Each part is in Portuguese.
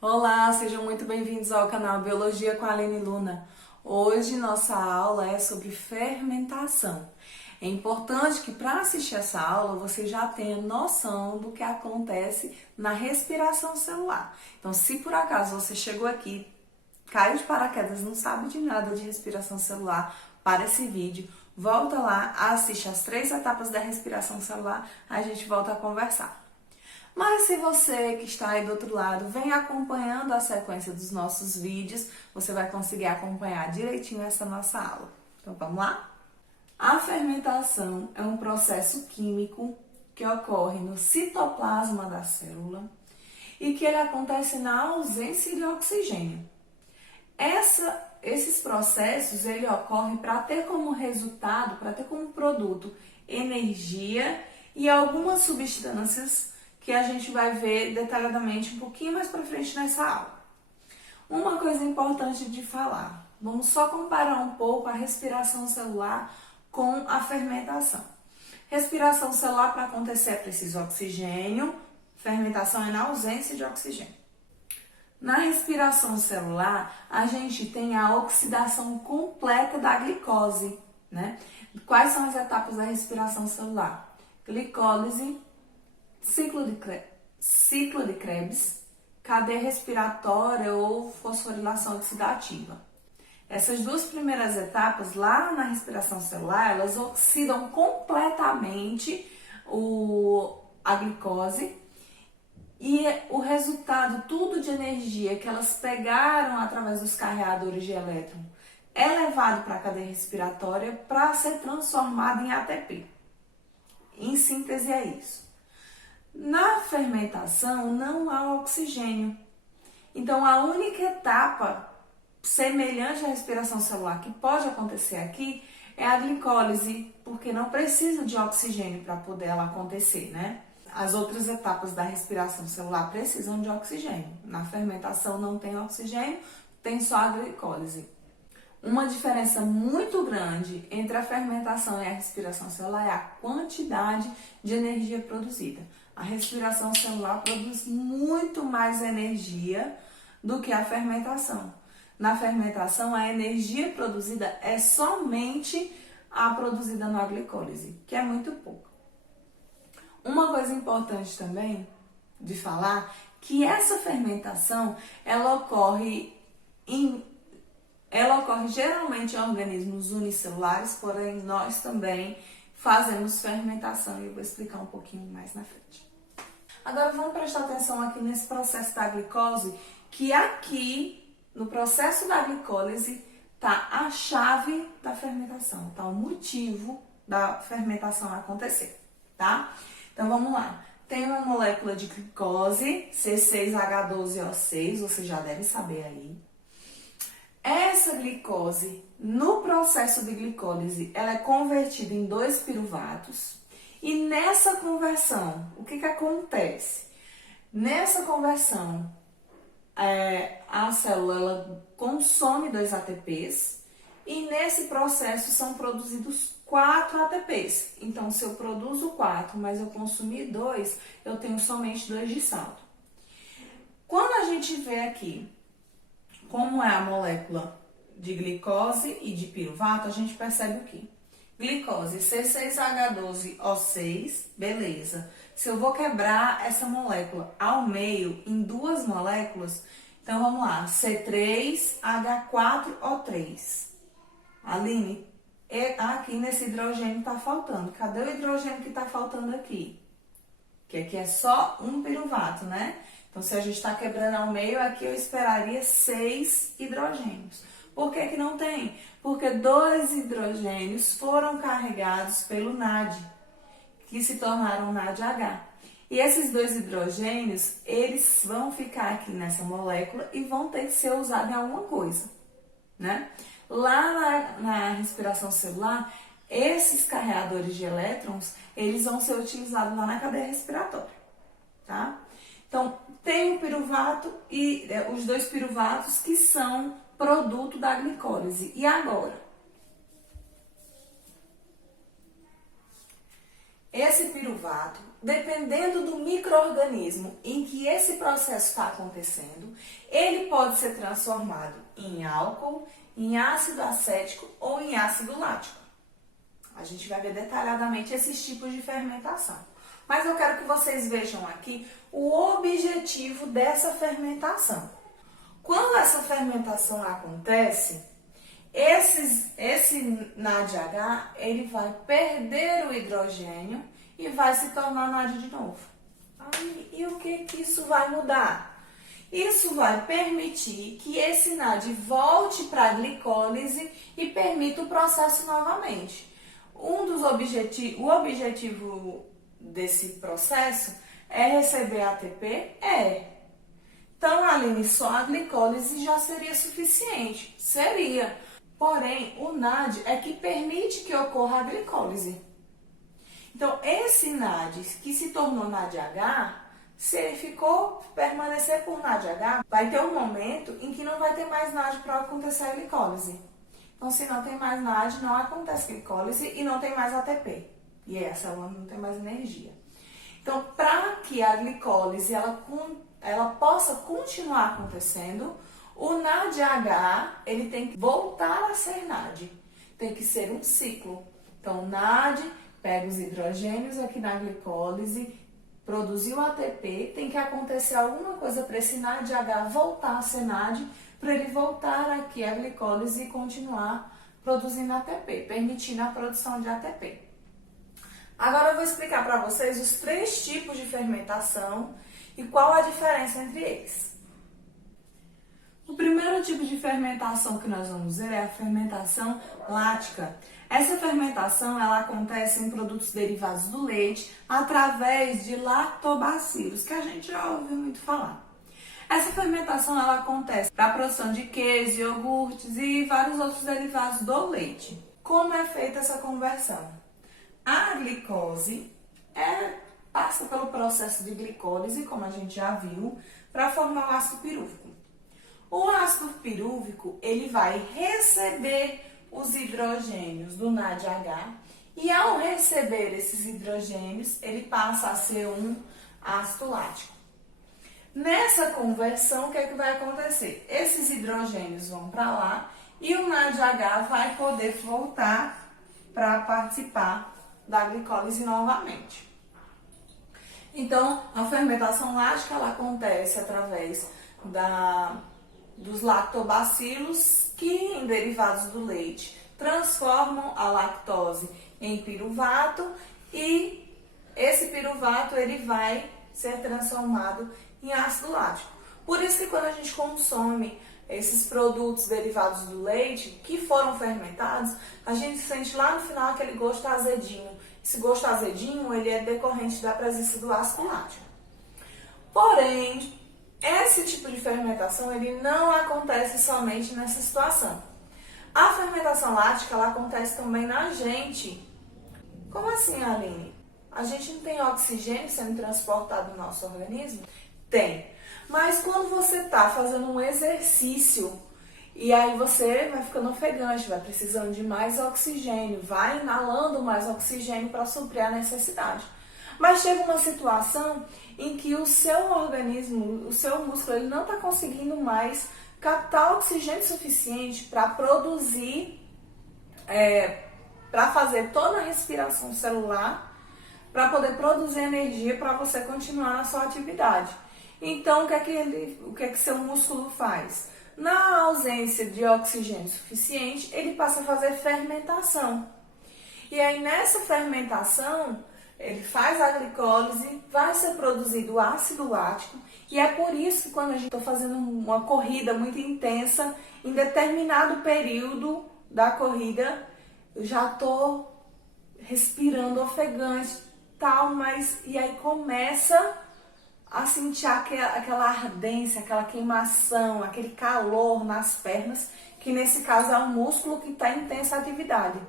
Olá, sejam muito bem-vindos ao canal Biologia com a Aline Luna. Hoje nossa aula é sobre fermentação. É importante que para assistir essa aula você já tenha noção do que acontece na respiração celular. Então, se por acaso você chegou aqui, caiu de paraquedas, não sabe de nada de respiração celular, para esse vídeo, volta lá, assiste as 3 etapas da respiração celular, a gente volta a conversar. Mas se você que está aí do outro lado vem acompanhando a sequência dos nossos vídeos, você vai conseguir acompanhar direitinho essa nossa aula. Então vamos lá? A fermentação é um processo químico que ocorre no citoplasma da célula e que ele acontece na ausência de oxigênio. Esses processos ele ocorre para ter como resultado, para ter como produto energia e algumas substâncias que a gente vai ver detalhadamente um pouquinho mais para frente nessa aula. Uma coisa importante de falar, vamos só comparar um pouco a respiração celular com a fermentação. Respiração celular para acontecer é preciso oxigênio, fermentação é na ausência de oxigênio. Na respiração celular, a gente tem a oxidação completa da glicose, né? Quais são as etapas da respiração celular? Glicólise, ciclo de Krebs, cadeia respiratória ou fosforilação oxidativa. Essas duas primeiras etapas, lá na respiração celular, elas oxidam completamente a glicose e o resultado, tudo de energia que elas pegaram através dos carreadores de elétron, é levado para a cadeia respiratória para ser transformado em ATP. Em síntese é isso. Na fermentação não há oxigênio. Então a única etapa semelhante à respiração celular que pode acontecer aqui é a glicólise, porque não precisa de oxigênio para poder ela acontecer, né? As outras etapas da respiração celular precisam de oxigênio. Na fermentação não tem oxigênio, tem só a glicólise. Uma diferença muito grande entre a fermentação e a respiração celular é a quantidade de energia produzida. A respiração celular produz muito mais energia do que a fermentação. Na fermentação, a energia produzida é somente a produzida na glicólise, que é muito pouco. Uma coisa importante também de falar que essa fermentação ela ocorre geralmente em organismos unicelulares, porém nós também fazemos fermentação e eu vou explicar um pouquinho mais na frente. Agora vamos prestar atenção aqui nesse processo da glicose, que aqui no processo da glicólise está a chave da fermentação, está o motivo da fermentação acontecer, tá? Então vamos lá. Tem uma molécula de glicose, C6H12O6, você já deve saber aí. Essa glicose, no processo de glicólise, ela é convertida em 2 piruvatos. E nessa conversão, o que acontece? Nessa conversão, a célula ela consome 2 ATPs e nesse processo são produzidos 4 ATPs. Então, se eu produzo 4, mas eu consumir 2, eu tenho somente 2 de saldo. Quando a gente vê aqui como é a molécula de glicose e de piruvato, a gente percebe o quê? Glicose, C6H12O6, beleza. Se eu vou quebrar essa molécula ao meio em 2 moléculas, então vamos lá, C3H4O3. Aline, aqui nesse hidrogênio está faltando. Cadê o hidrogênio que está faltando aqui? Que aqui é só um piruvato, né? Então, se a gente está quebrando ao meio, aqui eu esperaria 6 hidrogênios. Por que não tem? Porque 2 hidrogênios foram carregados pelo NAD, que se tornaram NADH. E esses 2 hidrogênios, eles vão ficar aqui nessa molécula e vão ter que ser usados em alguma coisa, né? Lá na respiração celular, esses carreadores de elétrons, eles vão ser utilizados lá na cadeia respiratória, tá? Então, tem o piruvato e os 2 piruvatos que são produto da glicólise. E agora? esse piruvato, dependendo do micro-organismo em que esse processo está acontecendo, ele pode ser transformado em álcool, em ácido acético ou em ácido lático. A gente vai ver detalhadamente esses tipos de fermentação. Mas eu quero que vocês vejam aqui o objetivo dessa fermentação. Quando essa fermentação acontece, esse NADH, ele vai perder o hidrogênio e vai se tornar NAD de novo. Aí, e o que isso vai mudar? Isso vai permitir que esse NAD volte para a glicólise e permita o processo novamente. O objetivo desse processo é receber ATP? Então, Aline, só a glicólise já seria suficiente? Seria. Porém, o NAD é que permite que ocorra a glicólise. Então, esse NAD que se tornou NADH, se ele permanecer por NADH, vai ter um momento em que não vai ter mais NAD para acontecer a glicólise. Então, se não tem mais NAD, não acontece glicólise e não tem mais ATP. E a célula não tem mais energia. Então, para que a glicólise ela possa continuar acontecendo, o NADH ele tem que voltar a ser NAD. Tem que ser um ciclo. Então, o NAD pega os hidrogênios aqui na glicólise, produziu ATP, tem que acontecer alguma coisa para esse NADH voltar a ser NAD, para ele voltar aqui a glicólise e continuar produzindo ATP, permitindo a produção de ATP. Agora eu vou explicar para vocês os 3 tipos de fermentação e qual a diferença entre eles. O primeiro tipo de fermentação que nós vamos ver é a fermentação lática. Essa fermentação ela acontece em produtos derivados do leite através de lactobacilos, que a gente já ouviu muito falar. Essa fermentação ela acontece para a produção de queijo, iogurtes e vários outros derivados do leite. Como é feita essa conversão? A glicose passa pelo processo de glicólise, como a gente já viu, para formar o ácido pirúvico. O ácido pirúvico ele vai receber os hidrogênios do NADH e ao receber esses hidrogênios, ele passa a ser um ácido lático. Nessa conversão, o que é que vai acontecer? Esses hidrogênios vão para lá e o NADH vai poder voltar para participar da glicólise novamente. Então, a fermentação lática ela acontece através dos lactobacilos que, em derivados do leite, transformam a lactose em piruvato e esse piruvato ele vai ser transformado em ácido lático. Por isso que quando a gente consome esses produtos derivados do leite que foram fermentados, a gente sente lá no final aquele gosto azedinho. Esse gosto azedinho ele é decorrente da presença do ácido lático. Porém, esse tipo de fermentação ele não acontece somente nessa situação. A fermentação lática ela acontece também na gente. Como assim, Aline? A gente não tem oxigênio sendo transportado no nosso organismo? Tem. Mas quando você está fazendo um exercício e aí você vai ficando ofegante, vai precisando de mais oxigênio, vai inalando mais oxigênio para suprir a necessidade. Mas chega uma situação em que o seu organismo, o seu músculo, ele não está conseguindo mais captar oxigênio suficiente para produzir, para fazer toda a respiração celular, para poder produzir energia para você continuar na sua atividade. Então, o que é que seu músculo faz? Na ausência de oxigênio suficiente, ele passa a fazer fermentação. E aí, nessa fermentação, ele faz a glicólise, vai ser produzido ácido lático, e é por isso que quando a gente está fazendo uma corrida muito intensa, em determinado período da corrida, eu já estou respirando ofegante, tal, mas e aí começa a sentir aquela ardência, aquela queimação, aquele calor nas pernas, que nesse caso é o músculo que está em intensa atividade.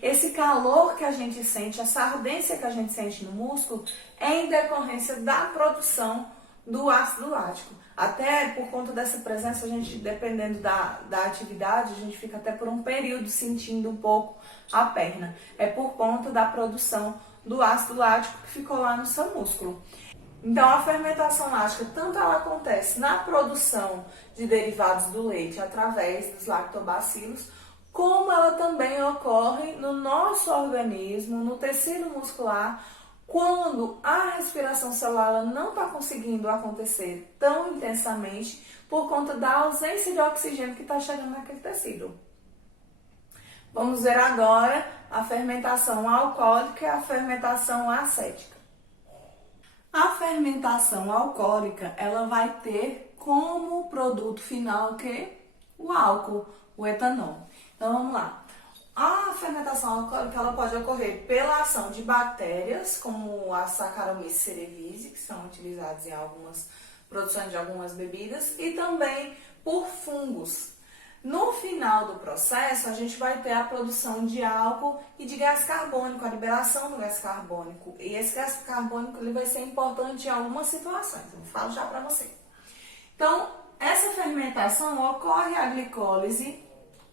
Esse calor que a gente sente, essa ardência que a gente sente no músculo, é em decorrência da produção do ácido lático. Até por conta dessa presença, a gente, dependendo da atividade, a gente fica até por um período sentindo um pouco a perna. É por conta da produção do ácido lático que ficou lá no seu músculo. Então, a fermentação lática, tanto ela acontece na produção de derivados do leite através dos lactobacilos, como ela também ocorre no nosso organismo, no tecido muscular, quando a respiração celular não está conseguindo acontecer tão intensamente por conta da ausência de oxigênio que está chegando naquele tecido. Vamos ver agora a fermentação alcoólica e a fermentação acética. A fermentação alcoólica, ela vai ter como produto final o álcool, o etanol. Então vamos lá. A fermentação alcoólica ela pode ocorrer pela ação de bactérias, como a Saccharomyces cerevisiae, que são utilizadas em algumas produções de algumas bebidas, e também por fungos. No final do processo, a gente vai ter a produção de álcool e de gás carbônico, a liberação do gás carbônico. E esse gás carbônico ele vai ser importante em algumas situações, eu falo já para você. Então, essa fermentação ocorre a glicólise,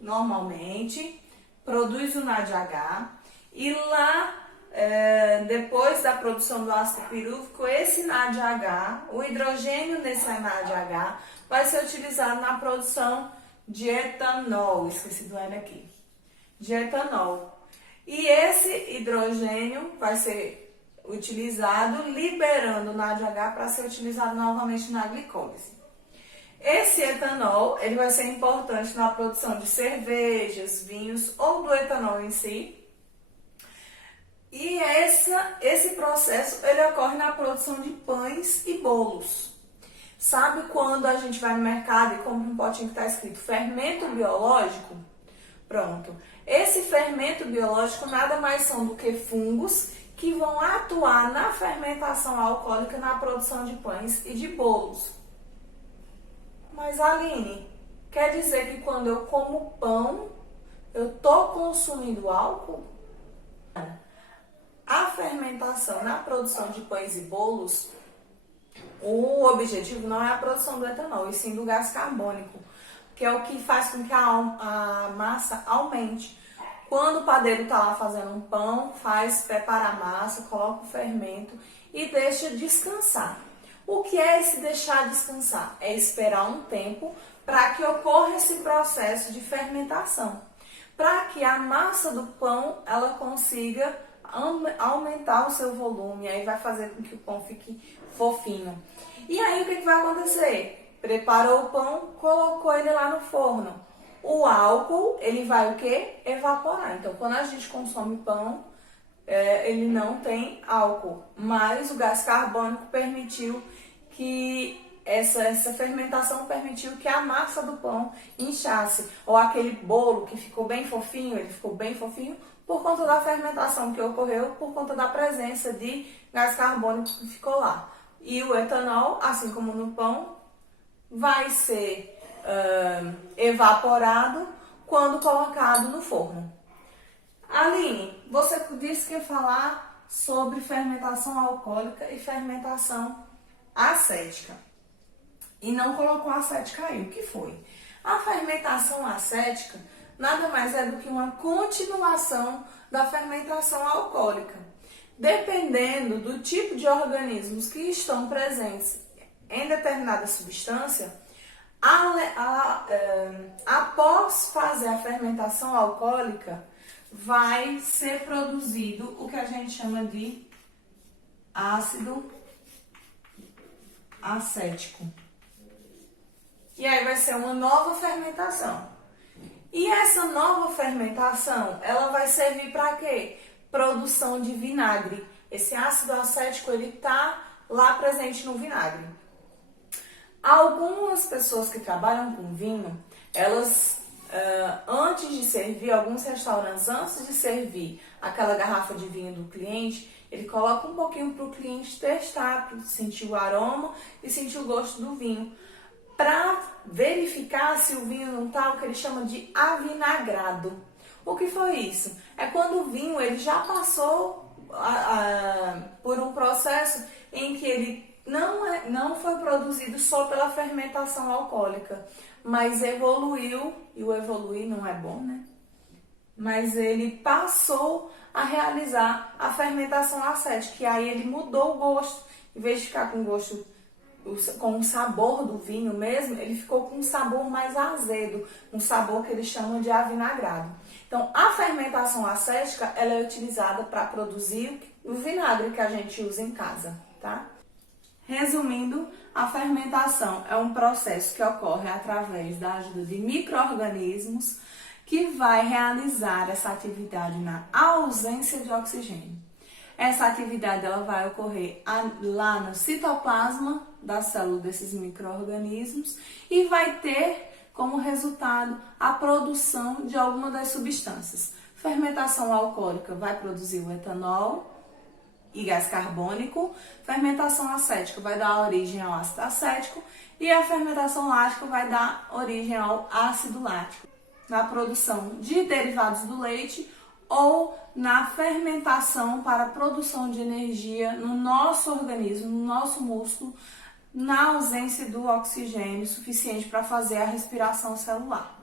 normalmente, produz o NADH, e lá, depois da produção do ácido pirúvico, esse NADH, o hidrogênio desse NADH, vai ser utilizado na produção de etanol, esqueci do N aqui, de etanol. E esse hidrogênio vai ser utilizado, liberando o NADH para ser utilizado novamente na glicólise. Esse etanol, ele vai ser importante na produção de cervejas, vinhos ou do etanol em si. E esse processo, ele ocorre na produção de pães e bolos. Sabe quando a gente vai no mercado e compra um potinho que está escrito fermento biológico? Pronto. Esse fermento biológico nada mais são do que fungos que vão atuar na fermentação alcoólica na produção de pães e de bolos. Mas Aline, quer dizer que quando eu como pão, eu estou consumindo álcool? A fermentação na produção de pães e bolos, o objetivo não é a produção do etanol, e sim do gás carbônico, que é o que faz com que a massa aumente. Quando o padeiro está lá fazendo um pão, prepara a massa, coloca o fermento e deixa descansar. O que é esse deixar descansar? É esperar um tempo para que ocorra esse processo de fermentação, para que a massa do pão ela consiga aumentar o seu volume, aí vai fazer com que o pão fique fofinho. E aí o que vai acontecer? Preparou o pão, colocou ele lá no forno. O álcool, ele vai o quê? Evaporar. Então, quando a gente consome pão, ele não tem álcool, mas o gás carbônico permitiu que essa fermentação permitiu que a massa do pão inchasse. Ou aquele bolo que ficou bem fofinho, ele ficou bem fofinho por conta da fermentação que ocorreu, por conta da presença de gás carbônico que ficou lá. E o etanol, assim como no pão, vai ser evaporado quando colocado no forno. Aline, você disse que ia falar sobre fermentação alcoólica e fermentação acética. E não colocou acética aí. O que foi? A fermentação acética nada mais é do que uma continuação da fermentação alcoólica. Dependendo do tipo de organismos que estão presentes em determinada substância, após fazer a fermentação alcoólica, vai ser produzido o que a gente chama de ácido acético. E aí vai ser uma nova fermentação. E essa nova fermentação, ela vai servir para quê? Produção de vinagre. Esse ácido acético, ele está lá presente no vinagre. Algumas pessoas que trabalham com vinho, elas, antes de servir, alguns restaurantes, antes de servir aquela garrafa de vinho do cliente, ele coloca um pouquinho para o cliente testar, para sentir o aroma e sentir o gosto do vinho, para verificar se o vinho não está o que ele chama de avinagrado. O que foi isso? É quando o vinho ele já passou por um processo em que ele não foi produzido só pela fermentação alcoólica, mas evoluiu, e o evoluir não é bom, né? mas ele passou a realizar a fermentação acética, e aí ele mudou o gosto. Em vez de ficar com gosto, com o sabor do vinho mesmo, ele ficou com um sabor mais azedo, um sabor que eles chamam de avinagrado. Então, a fermentação acética, ela é utilizada para produzir o vinagre que a gente usa em casa, tá? Resumindo, a fermentação é um processo que ocorre através da ajuda de micro-organismos que vai realizar essa atividade na ausência de oxigênio. Essa atividade ela vai ocorrer lá no citoplasma da célula desses micro-organismos e vai ter como resultado a produção de alguma das substâncias. Fermentação alcoólica vai produzir o etanol e gás carbônico, fermentação acética vai dar origem ao ácido acético e a fermentação lática vai dar origem ao ácido lático. Na produção de derivados do leite ou na fermentação para a produção de energia no nosso organismo, no nosso músculo, na ausência do oxigênio suficiente para fazer a respiração celular.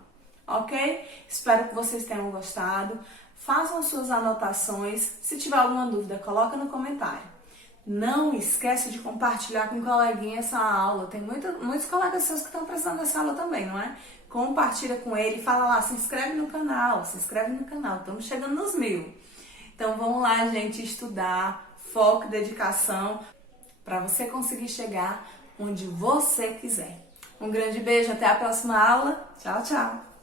Ok? Espero que vocês tenham gostado. Façam suas anotações. Se tiver alguma dúvida, coloca no comentário. Não esquece de compartilhar com o coleguinha essa aula. Tem muitos colegas seus que estão precisando dessa aula também, não é? Compartilha com ele, fala lá, se inscreve no canal, estamos chegando nos 1000. Então vamos lá, gente, estudar, foco, dedicação, para você conseguir chegar onde você quiser. Um grande beijo, até a próxima aula. Tchau, tchau!